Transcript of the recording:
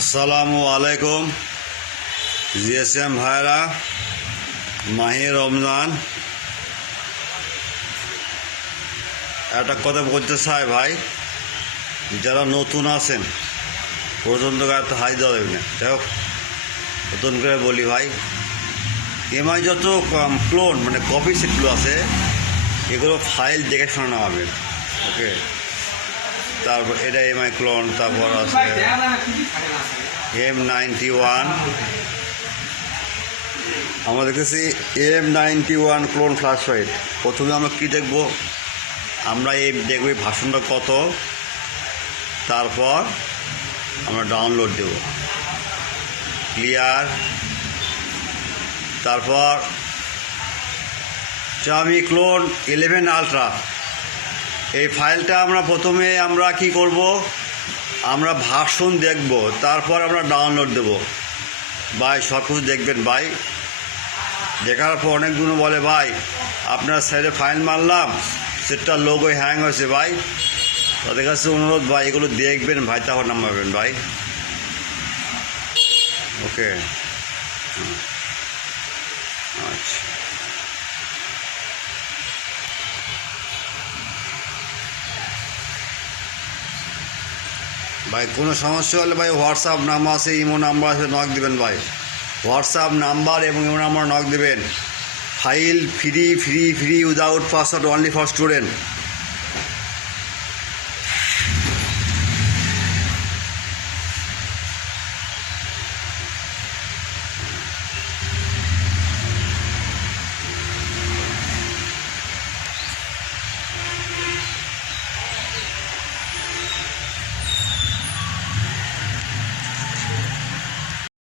আসসালামু আলাইকুম জিএসএম ভাইরা, মাহে রমজান। একটা কথা বলতে চাই ভাই, যারা নতুন আছেন পর্যন্ত গায়ে হাই দেওয়া দেবে না। যাই হোক, নতুন করে বলি ভাই, এমআই যত ক্লোন মানে কপি সেটগুলো আছে এগুলো ফাইল দেখে শোনা নামাবেন। ওকে, তারপর এটা এমআই ক্লোন, তারপর আছে M91, আমরা দেখতেছি M91 ক্লোন ফ্ল্যাশ লাইট। প্রথমে আমরা কী দেখব, আমরা এই দেখব ভাষণটা কত, তারপর আমরা ডাউনলোড দেব ক্লিয়ার। তারপর চামি ক্লোন 11 আলট্রা, এই ফাইলটা আমরা প্রথমে আমরা কি করব, আমরা ভাষণ দেখব, তারপর আমরা ডাউনলোড দেব। ভাই সব কিছু দেখবেন ভাই, দেখার পর অনেকগুলো বলে ভাই আপনার সাইডে ফাইল মারলাম সেটটা লোগো হ্যাং হয়েছে। ভাই তাদের কাছে অনুরোধ ভাই, এগুলো দেখবেন ভাই, তারপর নামাবেন ভাই। ওকে, আচ্ছা ভাই, কোনো সমস্যা হলে ভাই হোয়াটসঅ্যাপ নাম্বার আছে, ইমো নাম্বার আছে, নক দেবেন ভাই। হোয়াটসঅ্যাপ নাম্বার এবং ইমো নাম্বার নক দেবেন। File free free free without password, only for student.